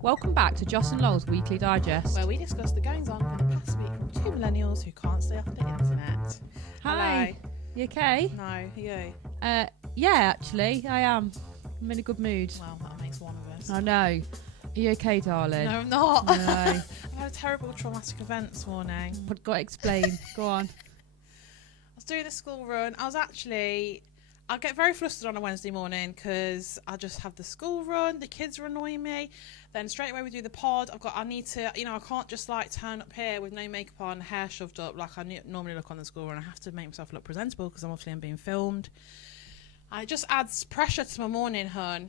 Welcome back to Joss and Lowell's Weekly Digest. Where we discuss the goings-on in the past week from two millennials who can't stay off the internet. Hi. Hello. You okay? No, you? Yeah, actually, I am. I'm in a good mood. Well, that makes one of us. I know. Are you okay, darling? No, I'm not. No. I've had a terrible traumatic event this morning. But got to explain. Go on. I was doing a school run. I get very flustered on a Wednesday morning because I just have the school run. The kids are annoying me. Then straight away we do the pod. I need to, I can't just like turn up here with no makeup on, hair shoved up like I normally look on the school run. I have to make myself look presentable because I'm being filmed. And it just adds pressure to my morning, hun.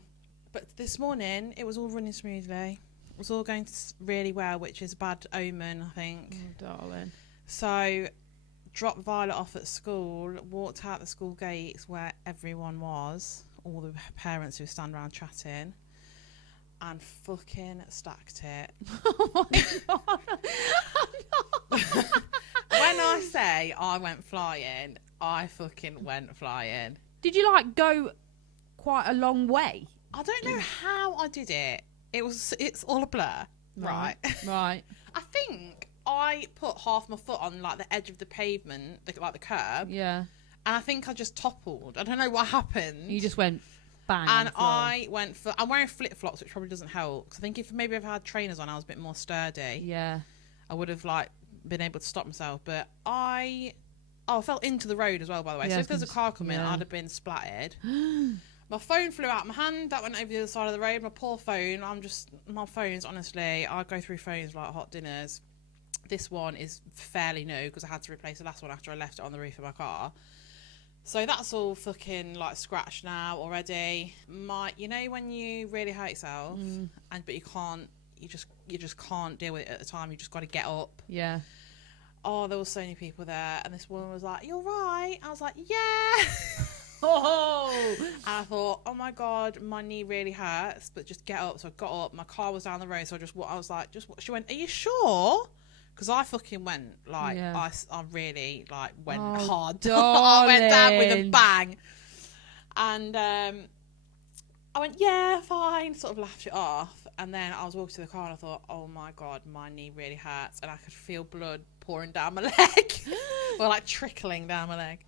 But this morning it was all running smoothly. It was all going really well, which is a bad omen, I think. Oh, darling. So, dropped Violet off at school, walked out the school gates where everyone was, all the parents who stand around chatting, and fucking stacked it. Oh my God. When I say I went flying, I fucking went flying. Did you go quite a long way? I don't know how I did it. It's all a blur. Right. Right. I think I put half my foot on the edge of the pavement, the curb. Yeah. And I think I just toppled. I don't know what happened. You just went bang. And I'm wearing flip-flops, which probably doesn't help. Because I think if maybe I've had trainers on, I was a bit more sturdy. Yeah. I would have been able to stop myself. But I fell into the road as well, by the way. Yeah, so if there's a car coming, yeah. I'd have been splattered. My phone flew out of my hand. That went over the other side of the road. My poor phone. My phone's, honestly, I go through phones like hot dinners. This one is fairly new because I had to replace the last one after I left it on the roof of my car. So that's all fucking scratched now already. When you really hurt yourself but you just can't deal with it at the time. You just got to get up. Yeah. Oh, there were so many people there, and this woman was like, "You're right." I was like, "Yeah." Oh. And I thought, "Oh my God, my knee really hurts, but just get up." So I got up. My car was down the road, so I was like, She went, "Are you sure?" Because I fucking went I really went hard. I went down with a bang, and I went, "Yeah, fine." Sort of laughed it off, and then I was walking to the car and I thought, "Oh my God, my knee really hurts," and I could feel blood pouring down my leg, or trickling down my leg.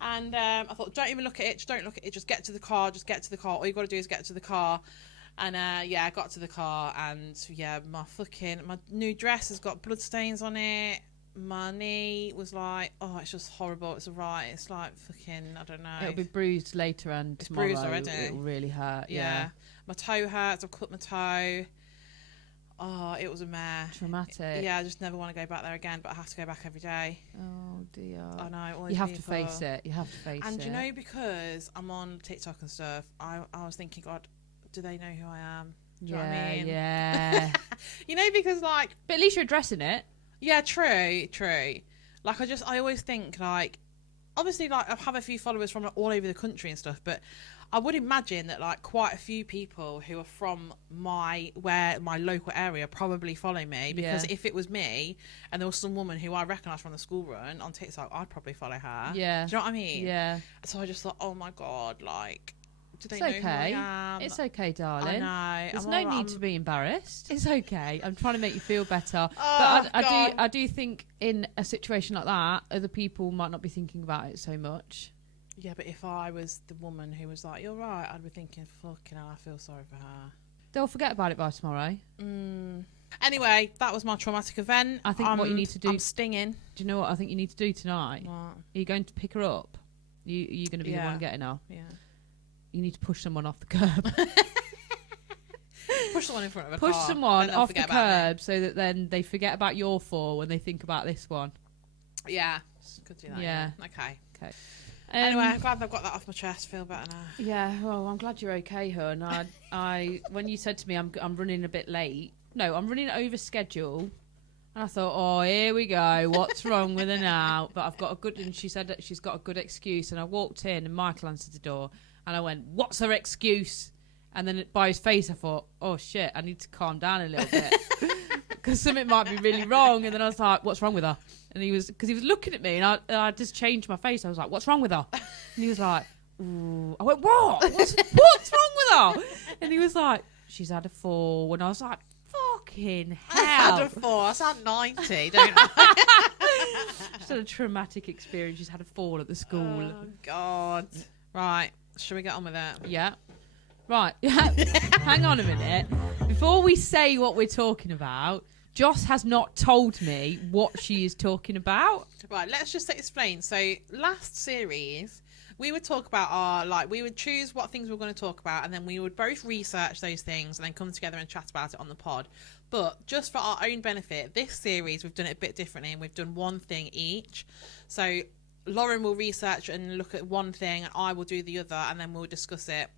And I thought, "Don't even look at it. Just don't look at it. Just get to the car. Just get to the car. All you got to do is get to the car." And I got to the car, and my new dress has got blood stains on it. My knee was it's just horrible. It's alright. It's fucking, I don't know. It'll be bruised later, and it's tomorrow bruised already. It'll really hurt. Yeah. My toe hurts. I've cut my toe. Oh, it was a mare. Traumatic. Yeah, I just never want to go back there again, but I have to go back every day. Oh dear. I know. You have to face it. And because I'm on TikTok and stuff, I was thinking, God, do they know who I am? Do you know what I mean? Yeah. Because but at least you're addressing it. Yeah, true. I always think obviously I have a few followers from all over the country and stuff, but I would imagine that quite a few people who are from my local area probably follow me, because if it was me and there was some woman who I recognised from the school run on TikTok, I'd probably follow her. Yeah. Do you know what I mean? Yeah. So I just thought, oh my God, do they it's know okay. who I am? It's okay, darling. I know. There's no need to be embarrassed. It's okay. I'm trying to make you feel better. Oh, but I do think in a situation like that, other people might not be thinking about it so much. Yeah, but if I was the woman who was like, "You're right," I'd be thinking, "Fucking hell, I feel sorry for her." They'll forget about it by tomorrow. Anyway, that was my traumatic event. I think what you need to do... I'm stinging. Do you know what I think you need to do tonight? What? Are you going to pick her up? You're going to be the one getting her? Yeah. You need to push someone off the curb. Push someone in front of a car. Push someone off the curb so that then they forget about your fall when they think about this one. Yeah. Could do that. Yeah. Okay. Anyway, I'm glad I've got that off my chest. Feel better now. Yeah, well, I'm glad you're okay, hun. I when you said to me I'm running a bit late. No, I'm running over schedule. And I thought, oh, here we go. What's wrong with her now? But I've got a good... And she said that she's got a good excuse. And I walked in and Michael answered the door. And I went, what's her excuse? And then by his face, I thought, oh, shit, I need to calm down a little bit. Because something might be really wrong. And then I was like, what's wrong with her? And he was looking at me. And I just changed my face. I was like, what's wrong with her? And he was like, ooh. I went, what? What's wrong with her? And he was like, she's had a fall. And I was like, fucking I hell. had a fall. I sound 90, don't I? She's had a traumatic experience. She's had a fall at the school. Oh, God. Right. Shall we get on with it? Yeah. Right. Hang on a minute. Before we say what we're talking about, Joss has not told me what she is talking about. Right, let's just explain. So, last series, we would talk about we would choose what things we were going to talk about, and then we would both research those things and then come together and chat about it on the pod. But just for our own benefit, this series, we've done it a bit differently, and we've done one thing each. So, Lauren will research and look at one thing, and I will do the other, and then we'll discuss it.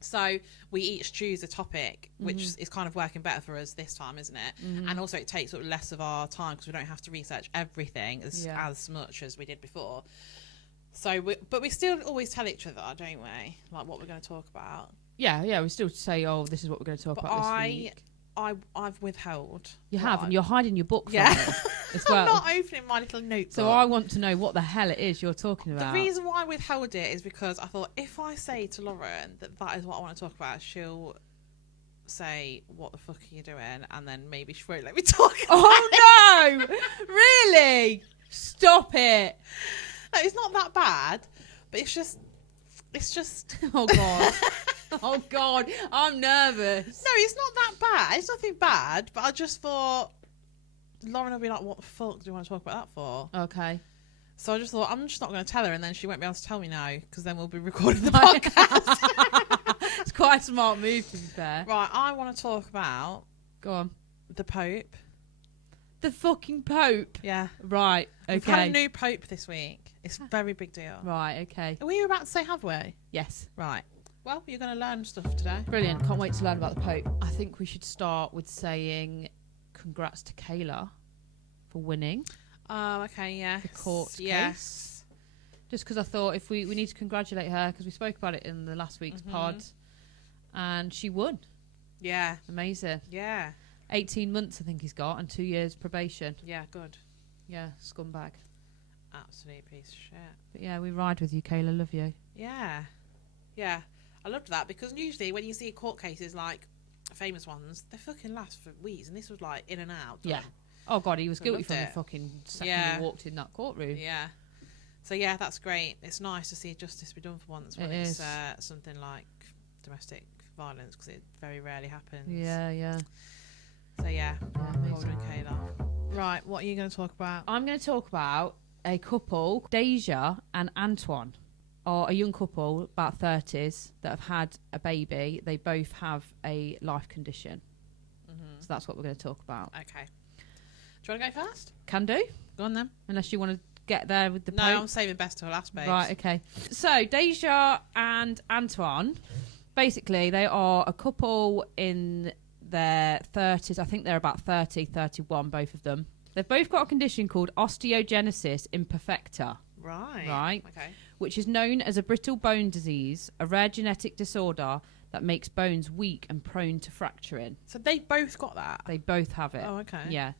So we each choose a topic, which is kind of working better for us this time, isn't it? And also it takes up less of our time because we don't have to research everything as much as we did before. So, but we still always tell each other, don't we? Like what we're going to talk about. Yeah, we still say, oh, this is what we're going to talk about this week. I've withheld. You have, and you're hiding your book from me as well. I'm not opening my little notebook. So I want to know what the hell it is you're talking about. The reason why I withheld it is because I thought if I say to Lauren that is what I want to talk about, she'll say, what the fuck are you doing? And then maybe she won't let me talk about it. No! Really? Stop it. No, it's not that bad, but it's just... Oh, God. Oh, God. I'm nervous. No, it's not that bad. It's nothing bad, but I just thought Lauren will be like, what the fuck do you want to talk about that for? Okay. So I just thought, I'm just not going to tell her, and then she won't be able to tell me now, because then we'll be recording the podcast. It's quite a smart move, to be fair. Right, I want to talk about... Go on. The Pope. The fucking Pope? Yeah. Right, okay. We've had a new Pope this week. It's a very big deal. Right, okay. Are we about to say, have we? Yes. Right. Well, you're going to learn stuff today. Brilliant. Can't wait to learn about the Pope. I think we should start with saying congrats to Kayla for winning. Oh, okay, yeah. The court case. Just because I thought if we need to congratulate her, because we spoke about it in the last week's pod, and she won. Yeah. Amazing. Yeah. 18 months, I think he's got, and 2 years probation. Yeah, good. Yeah, scumbag. Absolute piece of shit. But yeah, we ride with you, Kayla. Love you. Yeah. Yeah. I loved that because usually when you see court cases like famous ones, they fucking last for weeks, and this was like in and out. Yeah. Oh, God, he was So guilty from the fucking second he walked in that courtroom. Yeah. So, yeah, that's great. It's nice to see justice be done for once when it's something like domestic violence, because it very rarely happens. Yeah, yeah. So, yeah. Well done, Kayla. Right, what are you going to talk about? I'm going to talk about a couple, Deja and Antoine. Are a young couple, about 30s, that have had a baby. They both have a life condition. So that's what we're going to talk about. Okay. Do you want to go first? Can do. Go on then. Unless you want to get there with the No, Pope. I'm saving best till last, babes. Right, okay. So, Deja and Antoine, basically, they are a couple in their 30s. I think they're about 30, 31, both of them. They've both got a condition called osteogenesis imperfecta. Right. Okay. Which is known as a brittle bone disease, a rare genetic disorder that makes bones weak and prone to fracturing. So they both got that? They both have it. Oh, okay. Yeah.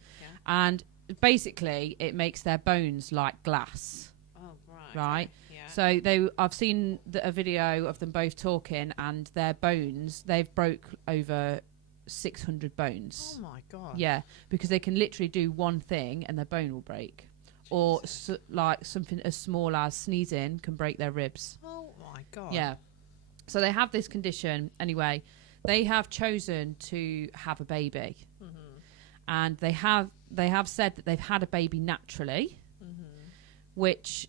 And basically, it makes their bones like glass. Oh, right. Right? Okay. Yeah. So I've seen a video of them both talking, and their bones, they've broke over 600 bones. Oh, my God. Yeah, because they can literally do one thing and their bone will break. Or like something as small as sneezing can break their ribs. Oh my God. Yeah. So they have this condition. Anyway, they have chosen to have a baby, and they have said that they've had a baby naturally, which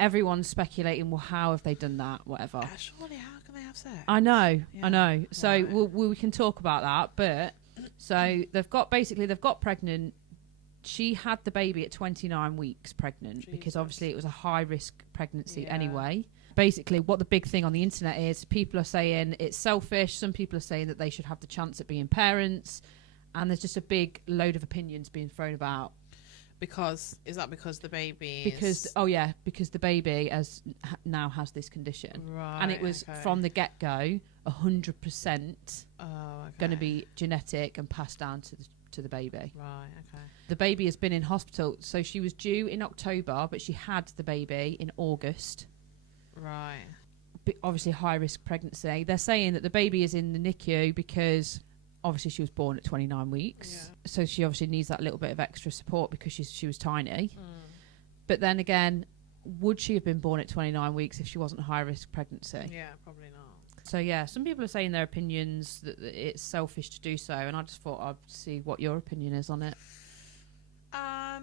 everyone's speculating. Well, how have they done that? Whatever. Surely, how can they have sex? I know. So we can talk about that. But so they've got pregnant. She had the baby at 29 weeks pregnant because obviously it was a high risk pregnancy anyway. Basically, what the big thing on the internet is, people are saying it's selfish. Some people are saying that they should have the chance at being parents. And there's just a big load of opinions being thrown about. Because the baby because the baby now has this condition. Right. And it was from the get-go 100% going to be genetic and passed down to the baby. Right, okay. The baby has been in hospital. So she was due in October, but she had the baby in August. Right. obviously high risk pregnancy. They're saying that the baby is in the NICU because obviously she was born at 29 weeks. So she obviously needs that little bit of extra support because she was tiny. But then again, would she have been born at 29 weeks if she wasn't a high risk pregnancy? Yeah, probably not. So yeah, some people are saying their opinions that it's selfish to do so, and I just thought I'd see what your opinion is on it. I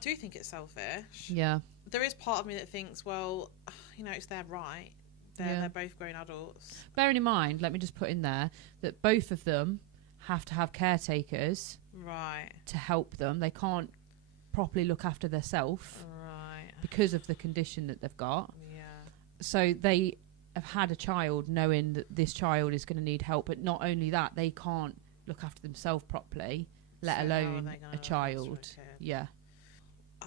do think it's selfish. Yeah. There is part of me that thinks, well, you know, it's their right. They're both grown adults. Bearing in mind, let me just put in there that both of them have to have caretakers to help them. They can't properly look after themselves because of the condition that they've got. Yeah. So they have had a child knowing that this child is going to need help, but not only that, they can't look after themselves properly, let alone a child. Yeah.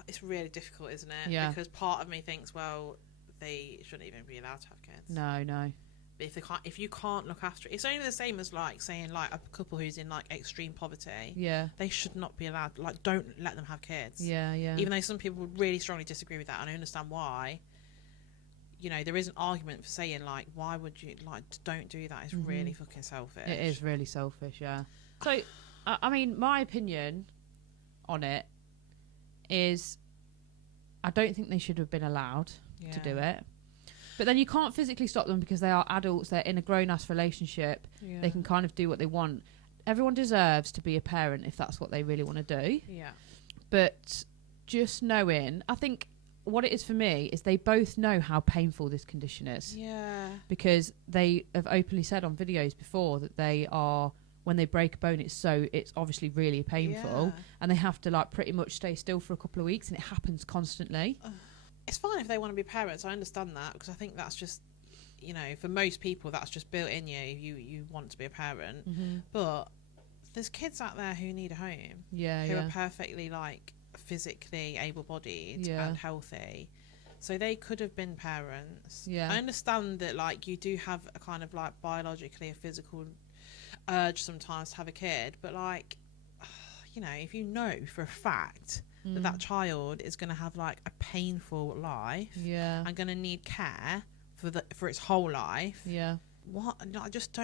It's really difficult, isn't it? Yeah. Because part of me thinks, well, they shouldn't even be allowed to have kids. No. But if you can't look after it, it's only the same as like saying like a couple who's in like extreme poverty. Yeah. They should not be allowed. Like, don't let them have kids. Yeah. Even though some people would really strongly disagree with that, and I understand why. You know, there is an argument for saying like, why would you like? Don't do that. It's really fucking selfish. It is really selfish. Yeah. So, I mean, my opinion on it is, I don't think they should have been allowed to do it. But then you can't physically stop them because they are adults. They're in a grown-ass relationship. Yeah. They can kind of do what they want. Everyone deserves to be a parent if that's what they really want to do. Yeah. But just knowing, I think what it is for me is they both know how painful this condition is. Yeah. Because they have openly said on videos before that they are, when they break a bone, it's obviously really painful, and they have to like pretty much stay still for a couple of weeks, and it happens constantly. It's fine if they want to be parents. I understand that, because I think that's just, you know, for most people that's just built in you. You want to be a parent, but there's kids out there who need a home. Who are perfectly like physically able-bodied and healthy, so they could have been parents. I understand that like you do have a kind of like biologically a physical urge sometimes to have a kid, but like, you know, if you know for a fact that child is going to have like a painful life and going to need care for its whole life, I just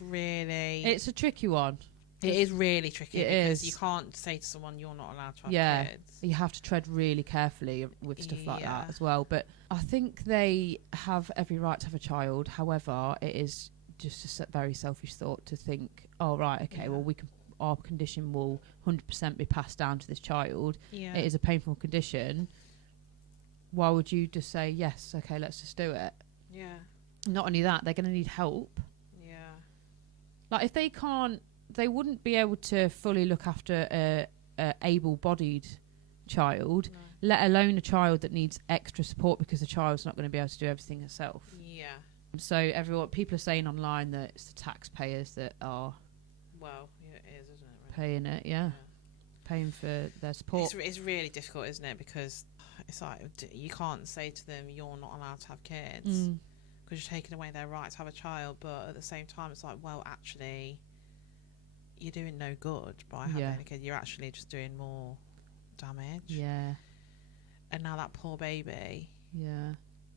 really, it's a tricky one. It is really tricky because you can't say to someone you're not allowed to have kids. You have to tread really carefully with stuff like that as well. But I think they have every right to have a child. However, it is just a very selfish thought to think, oh right, okay, well our condition will 100% be passed down to this child. It is a painful condition. Why would you just say yes, okay, let's just do it? Not only that, they're going to need help. Like if they can't, they wouldn't be able to fully look after a able-bodied child, let alone a child that needs extra support because the child's not going to be able to do everything herself. So people are saying online that it's the taxpayers that are it is, isn't it? Paying it, paying for their support. It's really difficult, isn't it? Because it's like you can't say to them you're not allowed to have kids because you're taking away their right to have a child, but at the same time it's like, well, actually you're doing no good by having a kid. You're actually just doing more damage. And now that poor baby.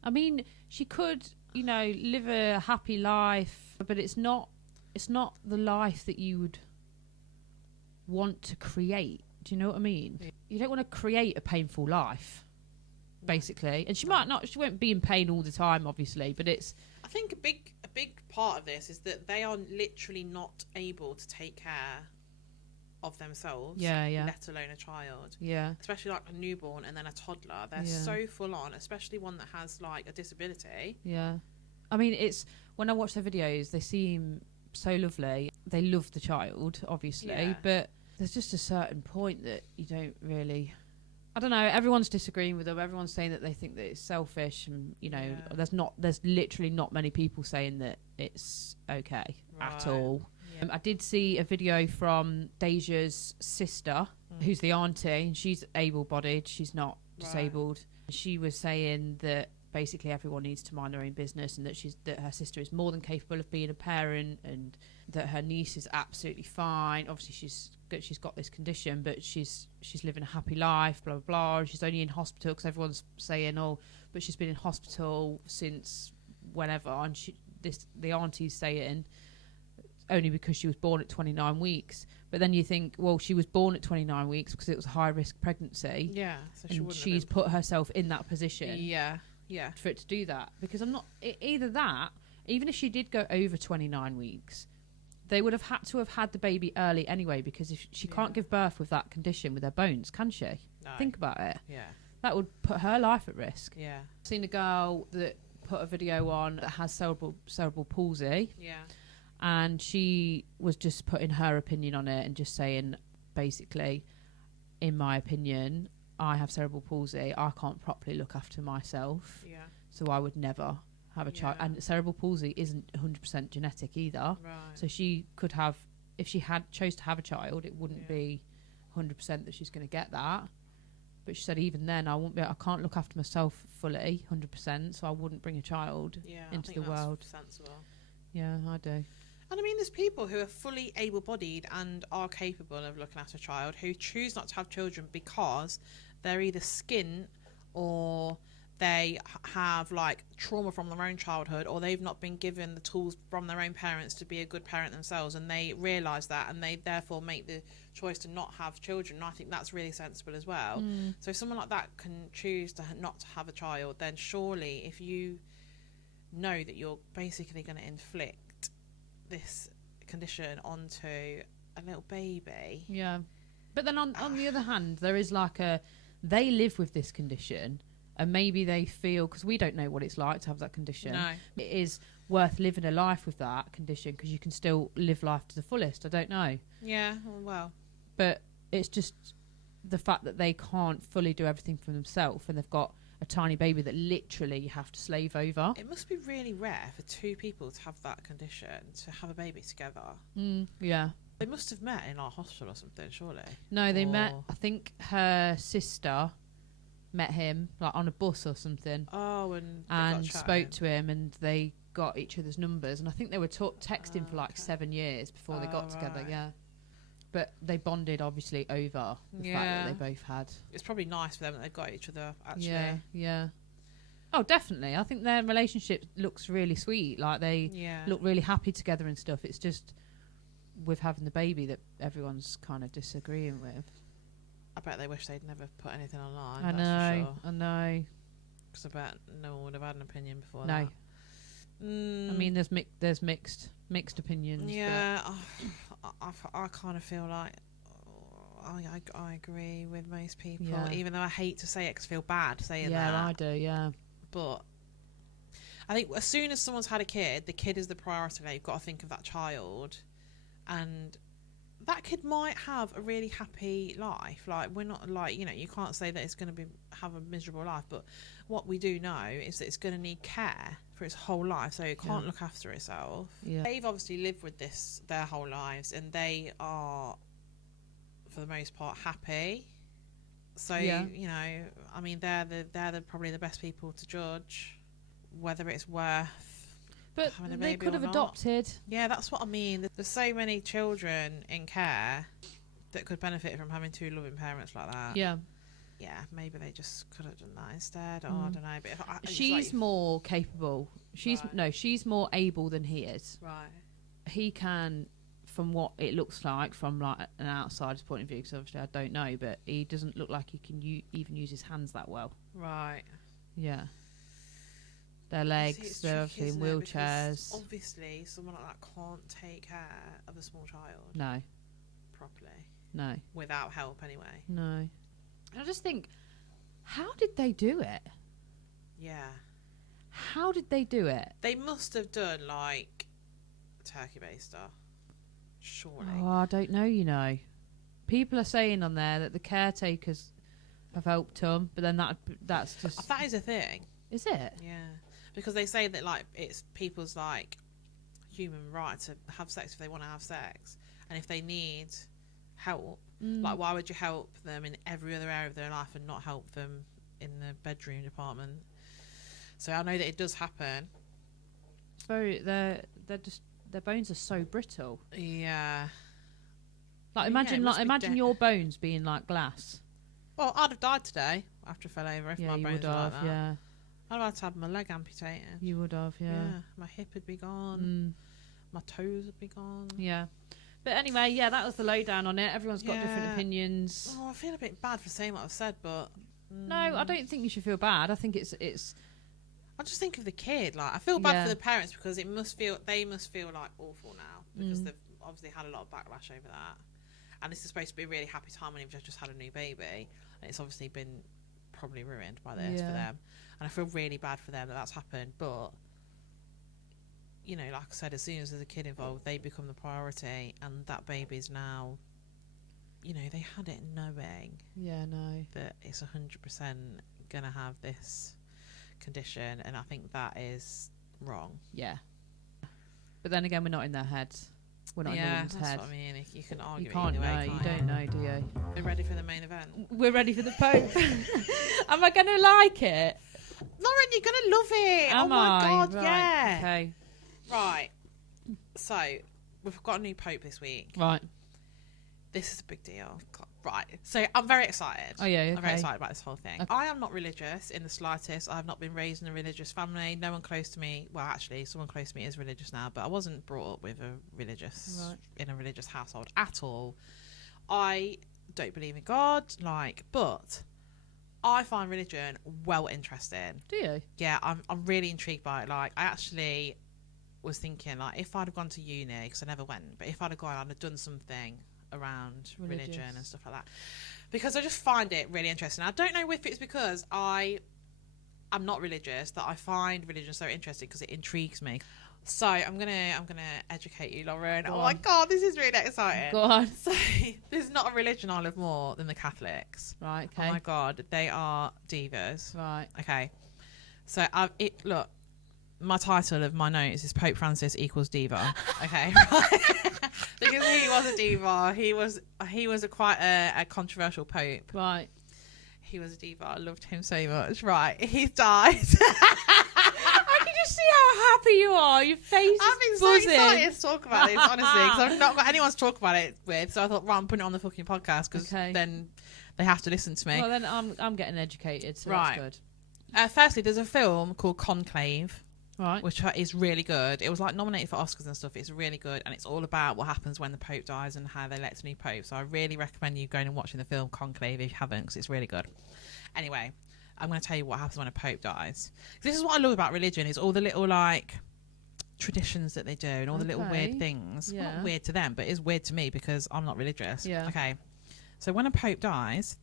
I mean, she could, you know, live a happy life, but it's not the life that you would want to create. Do you know what I mean? You don't want to create a painful life, basically. And she won't be in pain all the time, obviously, but I think a big part of this is that they are literally not able to take care of themselves, let alone a child. Especially like a newborn and then a toddler. They're so full on, especially one that has like a disability. I mean, it's when I watch their videos, they seem so lovely. They love the child, obviously, but there's just a certain point that you don't really, I don't know, everyone's disagreeing with them. Everyone's saying that they think that it's selfish, and you know, there's literally not many people saying that it's okay at all. I did see a video from Deja's sister, who's the auntie, and she's able-bodied, she's not disabled. She was saying that basically everyone needs to mind their own business, and that her sister is more than capable of being a parent, and that her niece is absolutely fine. Obviously she's she's got this condition, but she's living a happy life, blah blah blah. She's only in hospital because everyone's saying, oh, but she's been in hospital since whenever, and the auntie's saying only because she was born at 29 weeks. But then you think, well, she was born at 29 weeks because it was a high risk pregnancy. Yeah, so she's put herself in that position. Yeah, for it to do that, because I'm not either that. Even if she did go over 29 weeks, they would have had to have had the baby early anyway, because if she can't give birth with that condition with her bones, can she? No. Think about it. Yeah. That would put her life at risk. Yeah. I've seen a girl that put a video on that has cerebral palsy. Yeah. And she was just putting her opinion on it and just saying, basically, in my opinion, I have cerebral palsy. I can't properly look after myself. Yeah. So I would never have a child. And cerebral palsy isn't 100% genetic either. Right. So she could have, if she chose to have a child, it wouldn't be 100% that she's going to get that. But she said even then, I can't look after myself fully 100%, so I wouldn't bring a child into the world. Sensible. Yeah, I do. And I mean, there's people who are fully able-bodied and are capable of looking after a child who choose not to have children because they're either skint or they have like trauma from their own childhood, or they've not been given the tools from their own parents to be a good parent themselves, and they realise that, and they therefore make the choice to not have children. And I think that's really sensible as well. So if someone like that can choose to not to have a child, then surely if you know that you're basically going to inflict this condition onto a little baby. Yeah. But then on the other hand, there is like they live with this condition, and maybe they feel, because we don't know what it's like to have that condition. No. It is worth living a life with that condition because you can still live life to the fullest. I don't know. Yeah, well. But it's just the fact that they can't fully do everything for themselves, and they've got a tiny baby that literally you have to slave over. It must be really rare for two people to have that condition, to have a baby together. Yeah. They must have met in our hospital or something, surely. No, they met, I think her sister met him like on a bus or something. Oh, and spoke to him, and they got each other's numbers, and I think they were texting for like 7 years before they got together. Yeah, but they bonded obviously over the fact that they both had. It's probably nice for them that they've got each other. Actually, yeah. Oh, definitely. I think their relationship looks really sweet. Like they look really happy together and stuff. It's just with having the baby that everyone's kind of disagreeing with. I bet they wish they'd never put anything online. I know. Because I bet no one would have had an opinion before. No. That. I mean, there's mixed opinions. Yeah, I kind of feel like I agree with most people, even though I hate to say it because I feel bad saying that. Yeah, I do. Yeah. But I think as soon as someone's had a kid, the kid is the priority. Like, you've got to think of that child, and that kid might have a really happy life. Like, we're not like, you can't say that it's going to have a miserable life, but what we do know is that it's going to need care for its whole life, so it can't look after itself. They've obviously lived with this their whole lives, and they are for the most part happy. So I mean, they're probably the best people to judge whether it's worth. But they could have adopted. Yeah, that's what I mean. There's so many children in care that could benefit from having two loving parents like that. Yeah. Yeah, maybe they just could have done that instead. Or I don't know. But she's more capable. She's more able than he is. Right. He can, from what it looks like, from like an outsider's point of view, because obviously I don't know, but he doesn't look like he can even use his hands that well. Right. Yeah. Their legs, they're obviously in wheelchairs. Obviously, someone like that can't take care of a small child. No. Properly. No. Without help, anyway. No. And I just think, how did they do it? Yeah. How did they do it? They must have done, like, turkey baster. Surely. Oh, I don't know, People are saying on there that the caretakers have helped them, but then that's just... That is a thing. Is it? Yeah. Because they say that, like, it's people's, like, human right to have sex if they want to have sex. And if they need help, like, why would you help them in every other area of their life and not help them in the bedroom department? So I know that it does happen. It's very... They're just... Their bones are so brittle. Yeah. Like imagine your bones being like glass. Well, I'd have died today after I fell over if my bones were like that. Yeah. I'd have had to have my leg amputated. You would have, yeah. My hip would be gone. My toes would be gone. Yeah. But anyway, yeah, that was the lowdown on it. Everyone's got different opinions. Oh, I feel a bit bad for saying what I've said, but... No, I don't think you should feel bad. I think it's... I just think of the kid. Like, I feel bad for the parents because they must feel like awful now because they've obviously had a lot of backlash over that. And this is supposed to be a really happy time when they've just had a new baby. And it's obviously been probably ruined by this for them. And I feel really bad for them that that's happened. But, you know, like I said, as soon as there's a kid involved, they become the priority. And that baby's now, you know, they had it knowing that it's 100% going to have this condition. And I think that is wrong. Yeah. But then again, we're not in their heads. We're not in the woman's head. That's what I mean. You can argue you can't either way, you don't know, do you? We're ready for the main event. We're ready for the Pope. Am I going to like it? Lauren, you're going to love it. Oh my God, right. yeah. Okay. Right. So, we've got a new Pope this week. Right. This is a big deal. Right. So, I'm very excited. Oh, yeah, okay. I'm very excited about this whole thing. Okay. I am not religious in the slightest. I have not been raised in a religious family. No one close to me, well, actually, someone close to me is religious now, but I wasn't brought up with in a religious household at all. I don't believe in God, but I find religion well interesting. Do you? Yeah, I'm really intrigued by it. Like, I actually was thinking, like, if I'd have gone to uni, because I never went, but if I'd have gone, I'd have done something around religion and stuff like that, because I just find it really interesting. I don't know if it's because I'm not religious that I find religion so interesting, because it intrigues me. So I'm gonna educate you, Lauren. Oh my God, this is really exciting. Go on. So there's not a religion I love more than the Catholics. Right. Okay. Oh my God, they are divas. Right. Okay. So look, my title of my notes is Pope Francis equals diva. Okay. Because he was a diva. He was quite a controversial pope. Right. He was a diva. I loved him so much. Right. He's died. I can just see how happy you are. Your face I'm is so buzzing. excited to talk about this, honestly, because I've not got anyone to talk about it with. So I thought, right, I'm putting it on the fucking podcast, because then they have to listen to me. Well, then I'm getting educated, so right. That's good. Firstly, there's a film called Conclave. Right. Which is really good. It was like nominated for Oscars and stuff. It's really good, and it's all about what happens when the Pope dies and how they elect a new Pope. So I really recommend you going and watching the film Conclave if you haven't, because it's really good. Anyway, I'm going to tell you what happens when a Pope dies. This is what I love about religion, is all the little like traditions that they do and all the little weird things. Yeah. Not weird to them, but it's weird to me because I'm not religious. Yeah. Okay. So when a Pope dies,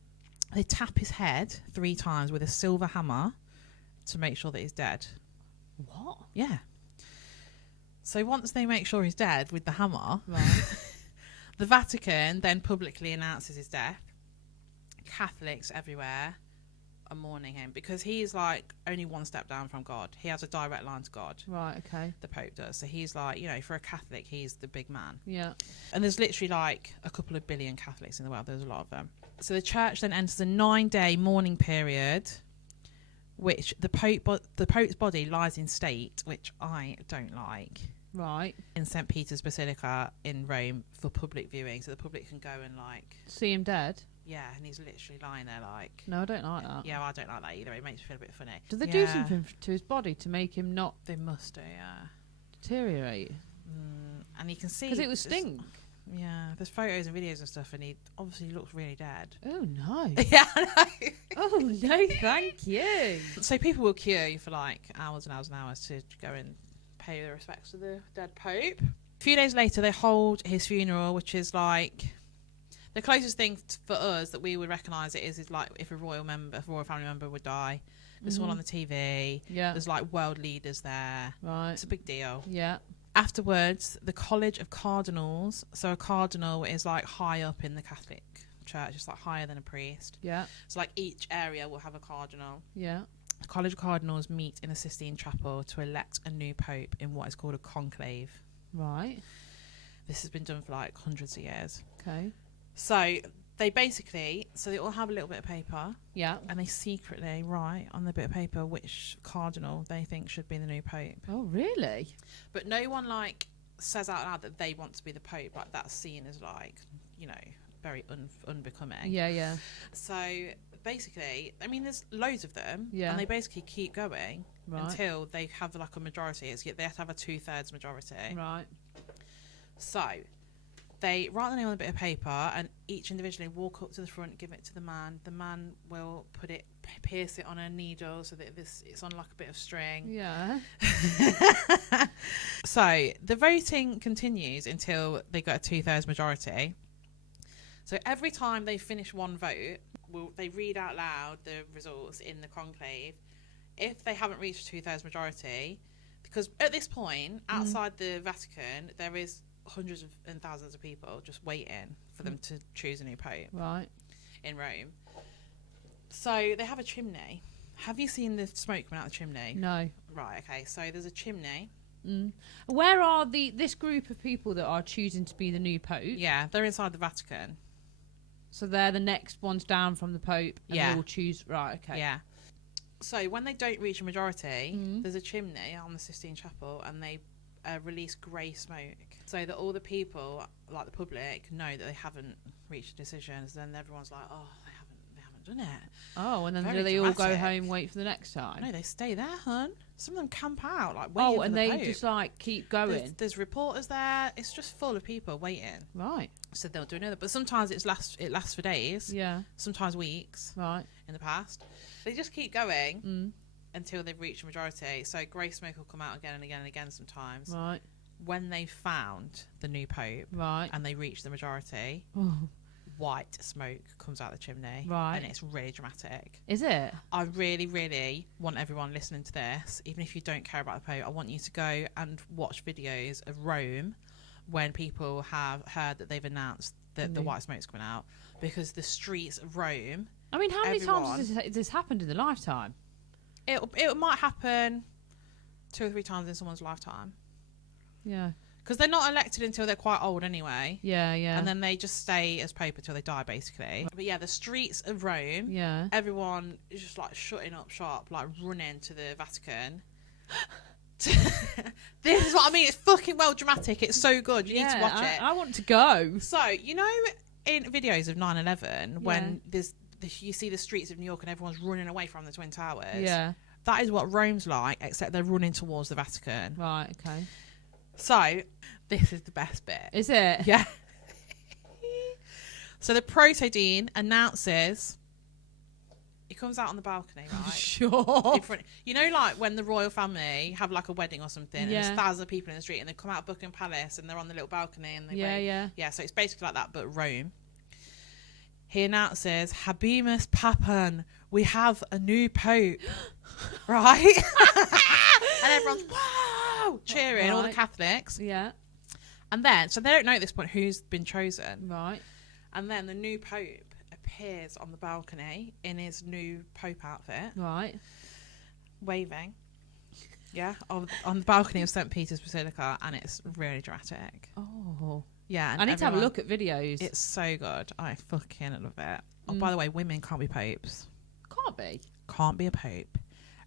they tap his head 3 times with a silver hammer to make sure that he's dead. What? Yeah. So once they make sure he's dead with the hammer, right. The Vatican then publicly announces his death. Catholics everywhere are mourning him, because he's like only one step down from God. He has a direct line to God. Right, okay. The Pope does. So he's like, you know, for a Catholic, he's the big man. Yeah. And there's literally like a couple of billion Catholics in the world. There's a lot of them. So the church then enters a 9-day mourning period, which the Pope's body lies in state, which I don't like. Right. In St. Peter's Basilica in Rome for public viewing, so the public can go and like see him dead. Yeah, and he's literally lying there like. No, I don't like that. Yeah, well, I don't like that either. It makes me feel a bit funny. Do they do something to his body to make him not? They must do, yeah. Deteriorate. And you can see because it would stink. Yeah, there's photos and videos and stuff, and he obviously looks really dead. Oh no. Yeah, I know. Oh no, thank you. So people will queue for like hours and hours and hours to go and pay their respects to the dead Pope. A few days later, they hold his funeral, which is like the closest thing for us that we would recognise it is like if a royal family member would die. It's all on the TV. Yeah. There's like world leaders there. Right. It's a big deal. Yeah. Afterwards, the College of Cardinals. So a cardinal is like high up in the Catholic Church. It's like higher than a priest. Yeah. So like each area will have a cardinal. Yeah. The College of Cardinals meet in a Sistine Chapel to elect a new pope in what is called a conclave. Right. This has been done for like hundreds of years. Okay. So they all have a little bit of paper. Yeah. And they secretly write on the bit of paper which cardinal they think should be the new pope. Oh, really? But no one like says out loud that they want to be the Pope, like that's seen as like, you know, very unbecoming. Yeah. So basically, I mean, there's loads of them, and they basically keep going until they have like a majority. They have to have a 2/3 majority. Right. So they write the name on a bit of paper, and each individually walk up to the front, give it to the man. The man will pierce it on a needle so that it's on like a bit of string. Yeah. So the voting continues until they got a 2/3 majority. So every time they finish one vote, they read out loud the results in the conclave. If they haven't reached a 2/3 majority, because at this point, outside the Vatican, there is hundreds and thousands of people just waiting for them to choose a new pope. Right. In Rome. So they have a chimney. Have you seen the smoke coming out of the chimney? No. Right, okay. So there's a chimney. Where are this group of people that are choosing to be the new pope? Yeah, they're inside the Vatican. So they're the next ones down from the Pope, and they will choose. Right, okay. Yeah. So when they don't reach a majority, there's a chimney on the Sistine Chapel, and they release grey smoke, so that all the people, like the public, know that they haven't reached a decision. So then everyone's like, "Oh, they haven't done it." Oh, and then Very do they dramatic. all go home, wait for the next time? No, they stay there, hun. Some of them camp out, like waiting. Oh, for and the they Pope. just like keep going. There's reporters there. It's just full of people waiting. Right. So they'll do another, but sometimes it lasts for days. Yeah. Sometimes weeks. Right. In the past, they just keep going until they've reached a majority. So grey smoke will come out again and again and again sometimes. Right. When they found the new Pope, right, and they reached the majority, white smoke comes out the chimney, right, and it's really dramatic. Is it? I really, really want everyone listening to this, even if you don't care about the Pope, I want you to go and watch videos of Rome when people have heard that they've announced that the white smoke's coming out, because the streets of Rome. I mean, how many times has this happened in a lifetime? It might happen 2 or 3 times in someone's lifetime. Yeah. Because they're not elected until they're quite old anyway. Yeah. And then they just stay as Pope until they die, basically. But yeah, the streets of Rome, everyone is just like shutting up shop, like running to the Vatican. This is what I mean. It's fucking well dramatic. It's so good. You need to watch it. I want to go. So, you know, in videos of 9/11, when you see the streets of New York and everyone's running away from the Twin Towers. Yeah. That is what Rome's like, except they're running towards the Vatican. Right, okay. So, this is the best bit. Is it? Yeah. So the protodean announces. He comes out on the balcony, right? Sure. In front, you know, like when the royal family have like a wedding or something, and there's thousands of people in the street, and they come out of Buckingham Palace, and they're on the little balcony, and they wait. Yeah. So it's basically like that, but Rome. He announces, "Habemus Papam, we have a new pope," right? And everyone's wow, cheering, all the Catholics. Yeah. And then, so they don't know at this point who's been chosen. Right. And then the new pope appears on the balcony in his new pope outfit. Right. Waving. Yeah. On the balcony of St. Peter's Basilica, and it's really dramatic. Oh. Yeah. And I need to have a look at videos. It's so good. I fucking love it. Oh, by the way, women can't be popes. Can't be. Can't be a pope.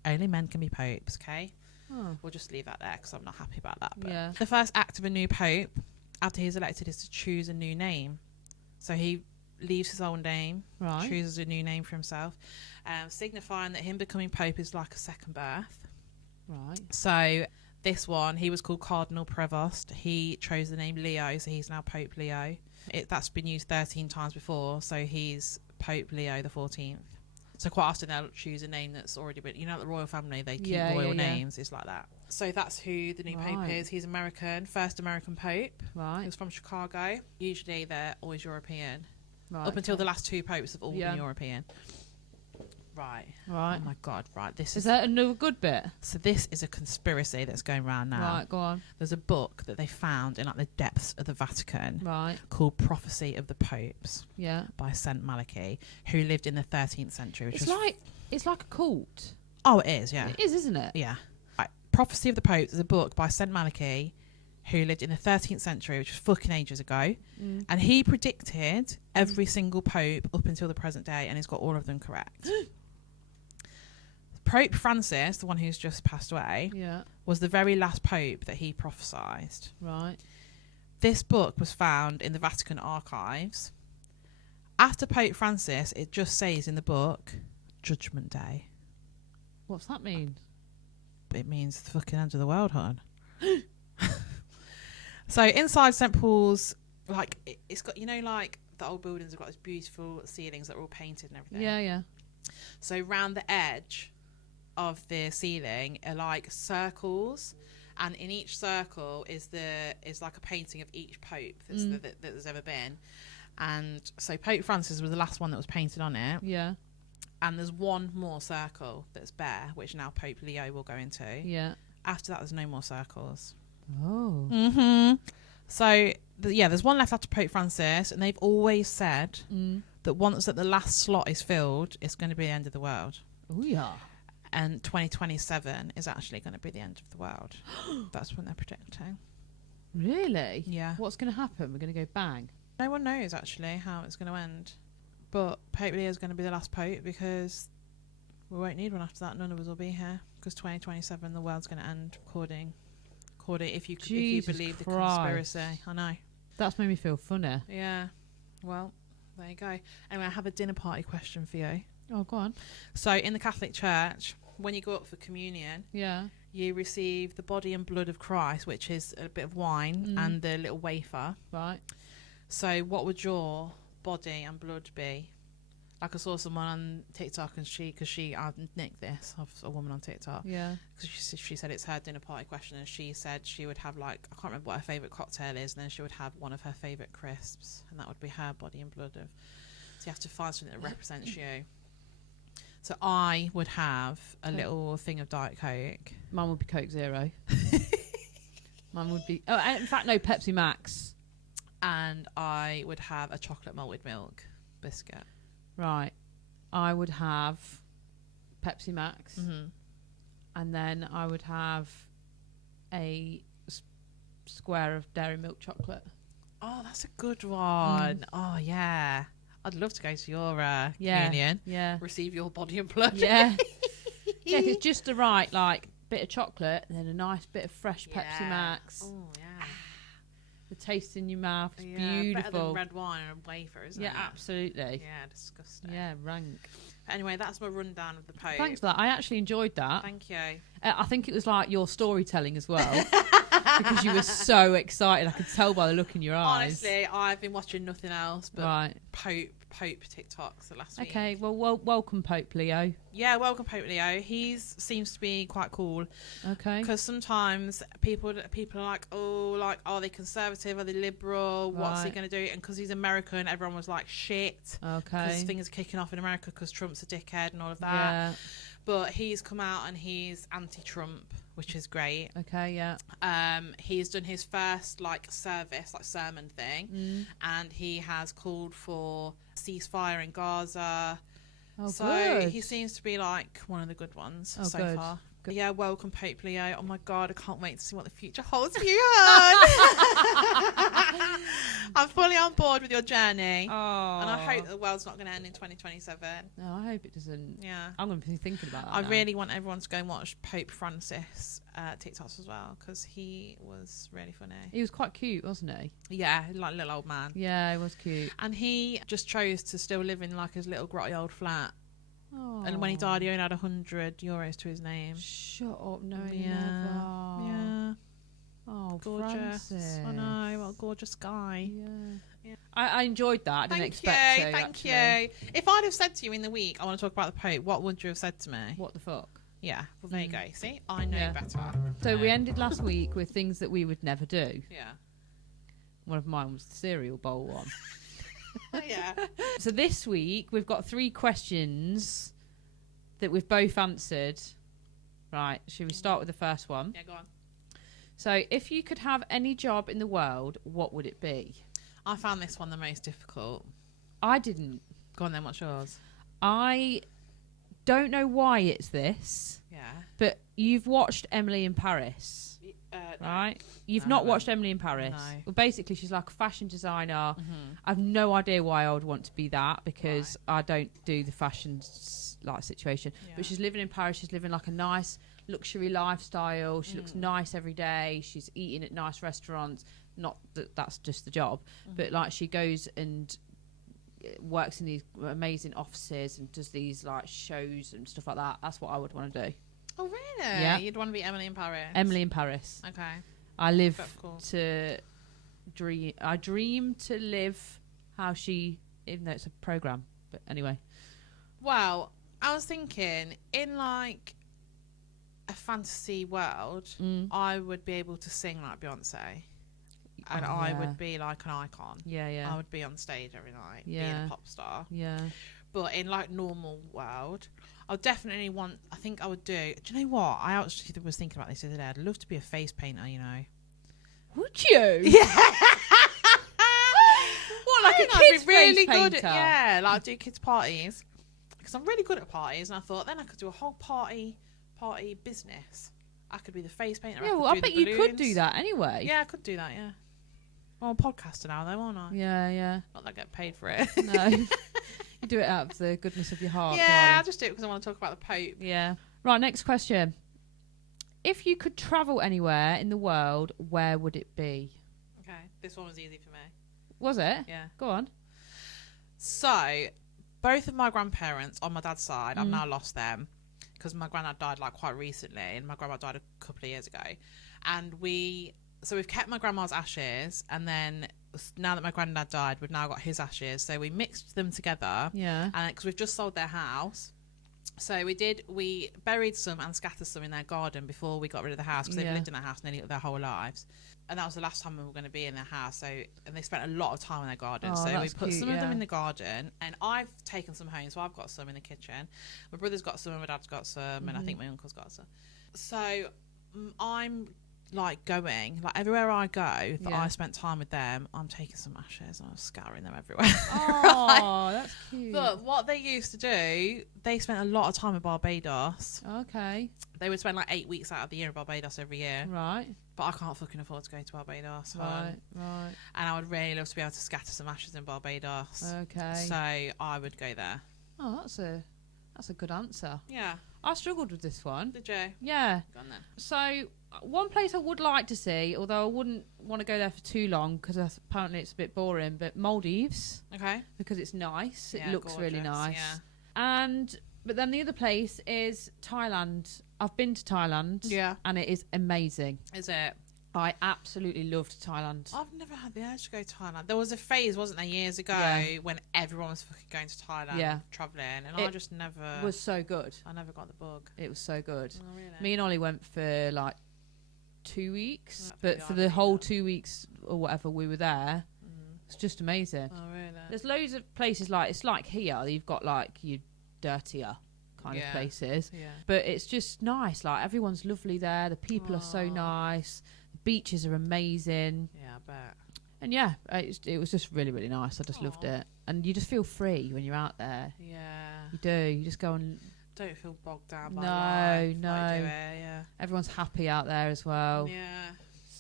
Only men can be popes, okay? Oh. We'll just leave that there because I'm not happy about that. But yeah. The first act of a new pope after he's elected is to choose a new name. So he leaves his old name, right, chooses a new name for himself, signifying that him becoming pope is like a second birth. Right. So this one, he was called Cardinal Prevost. He chose the name Leo, so he's now Pope Leo. That's been used 13 times before, so he's Pope Leo the 14th. So quite often they'll choose a name that's already been, you know, the royal family, they keep royal names. It's like that. So that's who the new pope is. He's American, first American pope. Right. He was from Chicago. Usually they're always European. Right. Up until the last 2 popes have all been European. Right. Right. Oh my God. Right. This is that another good bit? So this is a conspiracy that's going around now. Right. Go on. There's a book that they found in like the depths of the Vatican. Right. Called Prophecy of the Popes. Yeah. By Saint Malachy, who lived in the 13th century. It's like a cult. Oh, it is. Yeah. It is, isn't it? Yeah. Right. Prophecy of the Popes is a book by Saint Malachy, who lived in the 13th century, which was fucking ages ago. And he predicted every single pope up until the present day, and he's got all of them correct. Pope Francis, the one who's just passed away, was the very last pope that he prophesied. Right. This book was found in the Vatican archives. After Pope Francis, it just says in the book, Judgment Day. What's that mean? It means the fucking end of the world, hon. So inside St. Paul's, like, it's got, you know, like the old buildings have got these beautiful ceilings that are all painted and everything. Yeah, yeah. So round the edge of the ceiling are like circles, and in each circle is like a painting of each pope that there's ever been. And so Pope Francis was the last one that was painted on it. Yeah. And there's one more circle that's bare, which now Pope Leo will go into. Yeah. After that, there's no more circles. Oh. Mm-hmm. So, there's one left after Pope Francis, and they've always said that once that the last slot is filled, it's going to be the end of the world. Oh, yeah. And 2027 is actually going to be the end of the world. That's when they're predicting. Really? Yeah. What's going to happen? We're going to go bang? No one knows, actually, how it's going to end. But Pope Leo is going to be the last pope, because we won't need one after that. None of us will be here, because 2027, the world's going to end according if you believe the conspiracy. I know. That's made me feel funny. Yeah. Well, there you go. Anyway, I have a dinner party question for you. Oh, go on. So in the Catholic Church, when you go up for communion, you receive the body and blood of Christ, which is a bit of wine and the little wafer. Right. So what would your body and blood be? Like, I saw someone on TikTok, and I've nicked this off a woman on TikTok. Yeah. Because she said it's her dinner party question, and she said she would have, like, I can't remember what her favourite cocktail is, and then she would have one of her favourite crisps, and that would be her body and blood of. So you have to find something that represents you. So I would have a little thing of Diet Coke. Mine would be Coke Zero. Mine would be... Oh, in fact, no, Pepsi Max. And I would have a chocolate malted milk biscuit. Right. I would have Pepsi Max. Mm-hmm. And then I would have a square of dairy milk chocolate. Oh, that's a good one. Oh, yeah. I'd love to go to your communion. Yeah. Receive your body and blood. Yeah. Yeah, it's just the right, like, bit of chocolate and then a nice bit of fresh Pepsi Max. Oh, yeah. The taste in your mouth is beautiful. Better than red wine and a wafer, isn't it? Yeah, absolutely. Yeah, disgusting. Yeah, rank. Anyway, that's my rundown of the Pope. Thanks for that. I actually enjoyed that. Thank you. I think it was like your storytelling as well. Because you were so excited. I could tell by the look in your eyes. Honestly, I've been watching nothing else but Pope TikToks the last week. Okay, well, welcome Pope Leo. Yeah, welcome Pope Leo. He seems to be quite cool. Okay. Because sometimes people are like, are they conservative? Are they liberal? What's he going to do? And because he's American, everyone was like, shit. Okay. Because things are kicking off in America because Trump's a dickhead and all of that. Yeah. But he's come out and he's anti-Trump, which is great. Okay, yeah. He's done his first sermon thing, and he has called for ceasefire in Gaza. Oh, so good. he seems to be like one of the good ones so good. far. Good. Yeah, welcome Pope Leo. Oh my God, I can't wait to see what the future holds for you, hon. I'm fully on board with your journey. Oh. And I hope the world's not going to end in 2027. No, I hope it doesn't. Yeah. I'm going to be thinking about that I now. really want everyone to go and watch Pope Francis TikToks as well, because he was really funny. He was quite cute, wasn't he? Yeah, like a little old man. Yeah, he was cute. And he just chose to still live in like his little grotty old flat. Oh. And when he died, he only had €100 to his name. Shut up, no, Yeah. never. Yeah. Oh, Gorgeous. Francis. I know, what a gorgeous guy. Yeah. I enjoyed that. I didn't expect to. Thank you. If I'd have said to you in the week, I want to talk about the Pope, what would you have said to me? What the fuck? Yeah, well, there you go. See, I know better. So we ended last week with things that we would never do. Yeah. One of mine was the cereal bowl one. Yeah. So this week we've got 3 questions that we've both answered. Right, should we start with the first one? Yeah, go on. So if you could have any job in the world, what would it be? I found this one the most difficult. I didn't. Go on then, what's yours? I don't know why it's this. Yeah. But you've watched Emily in Paris. Right? You've not watched Emily in Paris. No. Well, basically, she's like a fashion designer. I've no idea why I would want to be that because I don't do the fashion like situation. Yeah. But she's living in Paris. She's living like a nice luxury lifestyle. She looks nice every day. She's eating at nice restaurants. Not that that's just the job, but like she goes and works in these amazing offices and does these like shows and stuff like that. That's what I would want to do. Oh, really? Yeah. You'd want to be Emily in Paris? Emily in Paris. Okay. I live to dream. I dream to live how she, even though it's a program. But anyway. Well, I was thinking in like a fantasy world, I would be able to sing like Beyonce. And I would be like an icon. Yeah, yeah. I would be on stage every night, being a pop star. Yeah. But in like normal world, I would definitely want. I think I would do. Do you know what? I actually was thinking about this the other day. I'd love to be a face painter. You know. Would you? Yeah. What, like a kid's really face good painter? At, like do kids parties because I'm really good at parties, and I thought then I could do a whole party business. I could be the face painter. Yeah, well, I bet you could do that anyway. Yeah, I could do that. Yeah. I'm a podcaster now, though, aren't I? Yeah, yeah. Not that I get paid for it. No. You do it out of the goodness of your heart. Yeah, I just do it because I want to talk about the Pope. Yeah. Right, next question. If you could travel anywhere in the world, where would it be? Okay, this one was easy for me. Was it? Yeah. Go on. So, both of my grandparents on my dad's side, I've now lost them because my granddad died like quite recently and my grandma died a couple of years ago. And we've kept my grandma's ashes, and then now that my granddad died, we've now got his ashes. So we mixed them together. Yeah. And because we've just sold their house. So we buried some and scattered some in their garden before we got rid of the house because they've lived in their house nearly their whole lives. And that was the last time we were going to be in their house. And they spent a lot of time in their garden. So we put some of them in the garden, and I've taken some home. So I've got some in the kitchen. My brother's got some, and my dad's got some, and I think my uncle's got some. So I'm like going like everywhere I go that I spent time with them, I'm taking some ashes and I'm scattering them everywhere. Oh, that's cute. But what they used to do, they spent a lot of time in Barbados. Okay. They would spend like 8 weeks out of the year in Barbados every year. Right. But I can't fucking afford to go to Barbados. Right. And I would really love to be able to scatter some ashes in Barbados. Okay. So I would go there. Oh, that's a good answer. Yeah. I struggled with this one. Did you? Yeah. Go on then. So one place I would like to see, although I wouldn't want to go there for too long because apparently it's a bit boring, but Maldives. Okay. Because it's nice. It looks gorgeous, really nice. Yeah. But then the other place is Thailand. I've been to Thailand. Yeah. And it is amazing. Is it? I absolutely loved Thailand. I've never had the urge to go to Thailand. There was a phase, wasn't there, years ago when everyone was fucking going to Thailand, travelling, and I just never... It was so good. I never got the bug. It was so good. Oh, really? Me and Ollie went for like 2 weeks, but for the whole 2 weeks or whatever we were there, it's just amazing. Oh, really? There's loads of places like... It's like here, you've got like your dirtier kind of places, but it's just nice. Like everyone's lovely there. The people are so nice. Beaches are amazing. Yeah, I bet. And yeah, it was just really, really nice. I just loved it. And you just feel free when you're out there. Yeah. You do. You just go and... Don't feel bogged down by life. No. Yeah. Everyone's happy out there as well. Yeah.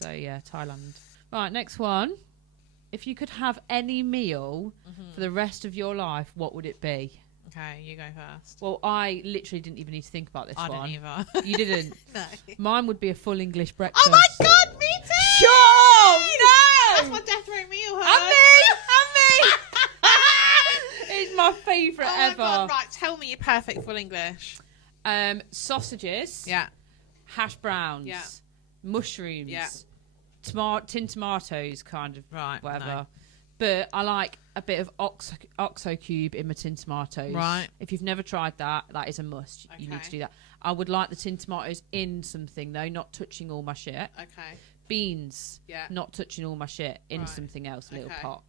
So yeah, Thailand. Right, next one. If you could have any meal for the rest of your life, what would it be? Okay, you go first. Well, I literally didn't even need to think about this one. I didn't either. You didn't? No. Mine would be a full English breakfast. Oh my God, me too! Sure! No! That's my death row meal, And me! It's my favourite ever. Oh my God, right, tell me your perfect full English. Sausages. Yeah. Hash browns. Yeah. Mushrooms. Yeah. Tin tomatoes, kind of. Right. Whatever. No. But I like a bit of oxo cube in my tin tomatoes. Right. If you've never tried that, that is a must. Okay. You need to do that. I would like the tin tomatoes in something, though, not touching all my shit. Okay. Beans. Yeah. Not touching all my shit in something else, a little pot.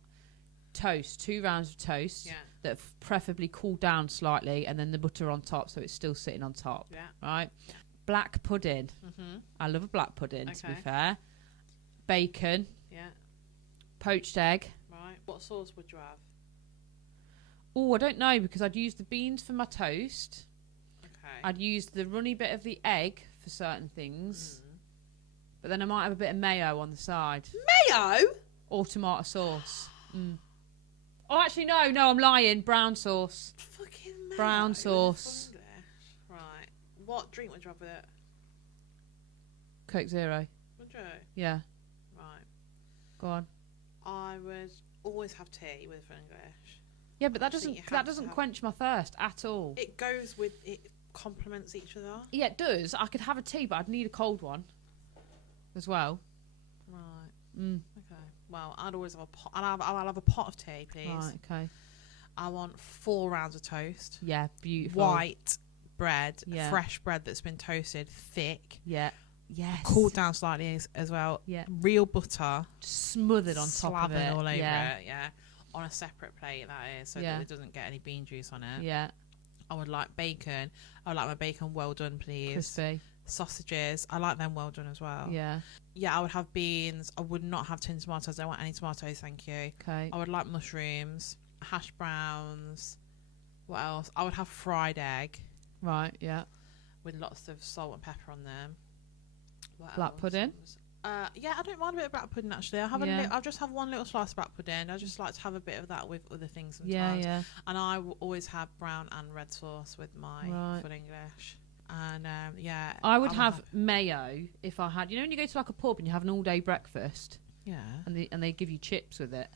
Toast. 2 rounds of toast. Yeah. That preferably cooled down slightly, and then the butter on top, so it's still sitting on top. Yeah. Right. Yeah. Black pudding. I love a black pudding, to be fair. Bacon. Yeah. Poached egg. Right. What sauce would you have? Oh, I don't know, because I'd use the beans for my toast. Okay. I'd use the runny bit of the egg for certain things. But then I might have a bit of mayo on the side. Mayo? Or tomato sauce. Oh, actually, no, I'm lying. Brown sauce. Fucking mayo. Brown sauce. Right. What drink would you have with it? Coke Zero. Would you? Yeah. Right. Go on. I would always have tea with English. Yeah, but that doesn't quench my thirst at all. It goes with it. Complements each other. Yeah, it does. I could have a tea, but I'd need a cold one as well. Right. Okay. Well, I'd always have a pot. I'll have a pot of tea, please. Right. Okay. I want 4 rounds of toast. Yeah, beautiful. White bread, Yeah. fresh bread that's been toasted, thick. Yeah. Yes. Cooled down slightly as well. Yeah. Real butter. Smothered on top of it. All over yeah. it. Yeah. On a separate plate, that is, so that it doesn't get any bean juice on it. Yeah. I would like bacon. I would like my bacon well done, please. Crispy. Sausages. I like them well done as well. Yeah. Yeah, I would have beans. I would not have tinned tomatoes. I don't want any tomatoes, thank you. Okay. I would like mushrooms, hash browns. What else? I would have fried egg. Right. Yeah. With lots of salt and pepper on them. What Black else? pudding. Yeah, I don't mind a bit of black pudding actually. I'll just have one little slice of black pudding. I just like to have a bit of that with other things sometimes. Yeah. And I will always have brown and red sauce with my full English. And yeah, I would have mayo if I had. You know when you go to like a pub and you have an all-day breakfast. Yeah. And they give you chips with it.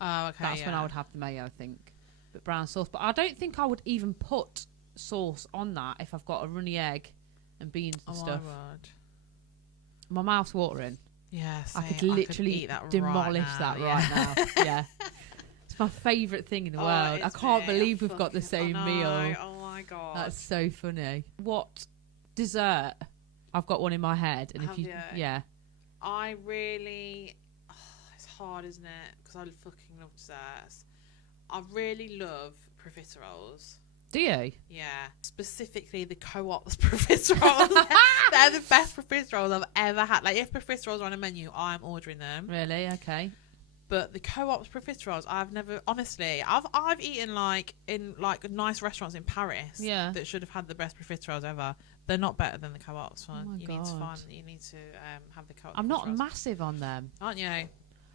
Oh, okay. That's when I would have the mayo, I think. But brown sauce. But I don't think I would even put sauce on that if I've got a runny egg and beans and stuff. I would. My mouth's watering. Yeah, I could literally demolish that right now. Yeah. It's my favourite thing in the world. I can't believe we've got the same meal. Oh my God. That's so funny. What dessert? I've got one in my head. And if you. Yeah. I really. Oh, it's hard, isn't it? Because I fucking love desserts. I really love profiteroles. Do you? Yeah. Specifically the Co-op's profiteroles. They're the best profiteroles I've ever had. Like, if profiteroles are on a menu, I'm ordering them. Really? Okay. But the Co-op's profiteroles, I've never... Honestly, I've eaten, like, in, like, nice restaurants in Paris that should have had the best profiteroles ever. They're not better than the Co-op's one. Oh my God. You need to have the Co-op. I'm not massive on them. Aren't you?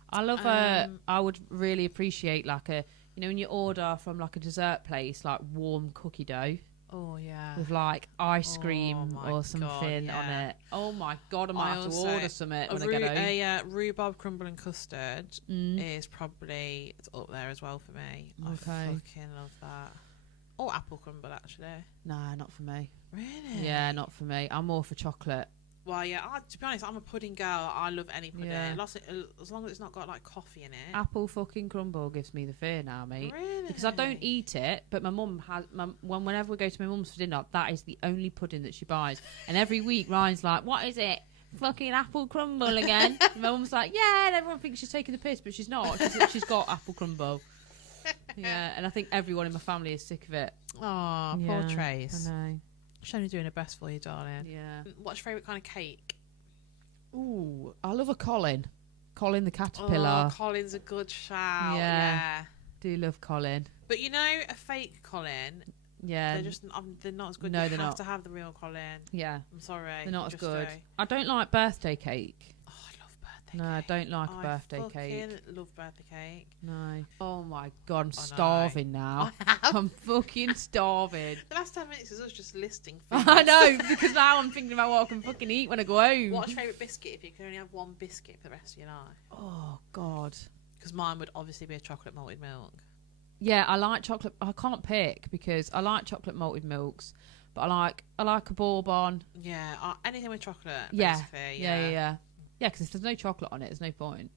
I love I would really appreciate, like, a... You know, when you order from like a dessert place, like warm cookie dough. Oh, yeah. With like ice cream or something on it. Oh my God, I might have to order some when I get home. A rhubarb crumble and custard is probably up there as well for me. I fucking love that. Or apple crumble, actually. Nah, not for me. Really? Yeah, not for me. I'm more for chocolate. Well, yeah, to be honest, I'm a pudding girl. I love any pudding. Yeah. As long as it's not got, like, coffee in it. Apple fucking crumble gives me the fear now, mate. Really? Because I don't eat it, but my mum has... Whenever we go to my mum's for dinner, that is the only pudding that she buys. And every week, Ryan's like, what is it? Fucking apple crumble again? And my mum's like, yeah, and everyone thinks she's taking the piss, but she's not. She's got apple crumble. Yeah, and I think everyone in my family is sick of it. Oh, poor Trace. I know. She's only doing her best for you, darling. Yeah. What's your favourite kind of cake? Ooh, I love a Colin. Colin the caterpillar. Oh, Colin's a good shout. Yeah. Do love Colin. But you know, a fake Colin. Yeah. They're not as good. No, you they're have not. to have the real Colin. Yeah. I'm sorry. They're not as good. I don't like birthday cake. Oh, I love birthday cake. No, I don't like a birthday cake. I love birthday cake. No. Oh my God, I'm starving now. I'm fucking starving. The last 10 minutes is us just listing things. I know, because now I'm thinking about what I can fucking eat when I go home. What's your favourite biscuit if you can only have one biscuit for the rest of your life? Oh God. Because mine would obviously be a chocolate malted milk. Yeah, I like chocolate. I can't pick because I like chocolate malted milks, but I like a bourbon. Yeah, anything with chocolate. Yeah. Basically, Yeah, because if there's no chocolate on it, there's no point.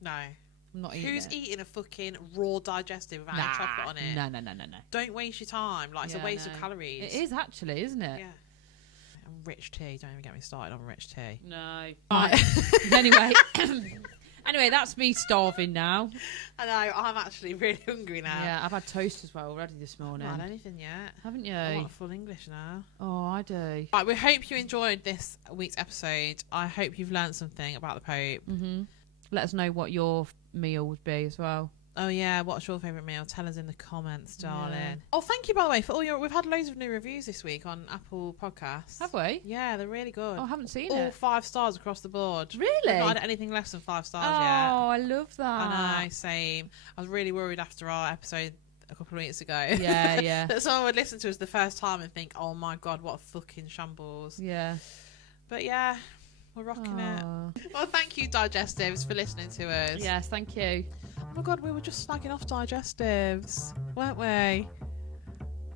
No. I'm not eating Who's it. eating a fucking raw digestive without any chocolate on it? No. Don't waste your time. Like, it's a waste of calories. It is actually, isn't it? Yeah. And rich tea. Don't even get me started on rich tea. No. Right. Anyway, that's me starving now. I know. I'm actually really hungry now. Yeah, I've had toast as well already this morning. I haven't had anything yet. Haven't you? I want full English now. Oh, I do. Right, we hope you enjoyed this week's episode. I hope you've learned something about the Pope. Mm-hmm. Let us know what your meal would be as well. Oh yeah, what's your favourite meal? Tell us in the comments, darling. Yeah. Oh, thank you by the way for all your. We've had loads of new reviews this week on Apple Podcasts. Have we? Yeah, they're really good. Oh, I haven't seen all it. 5 stars across the board. Really? We've not had anything less than 5 stars yet. Oh, I love that. I know, same. I was really worried after our episode a couple of weeks ago. Yeah. That someone would listen to us the first time and think, "Oh my god, what a fucking shambles." Yeah. But yeah. We're rocking it. Well, thank you, Digestives, for listening to us. Yes, thank you. Oh my god, we were just slagging off Digestives, weren't we?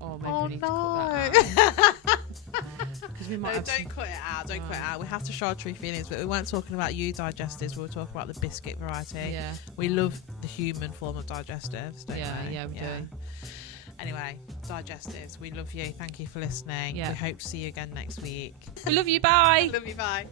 Oh, maybe we need to cut that out. We might don't cut it out. Don't cut it out. We have to show our true feelings, but we weren't talking about you Digestives. We were talking about the biscuit variety. Yeah. We love the human form of Digestives, don't we? Yeah, we do. Anyway, Digestives, we love you. Thank you for listening. Yeah. We hope to see you again next week. We love you. Bye. Love you. Bye.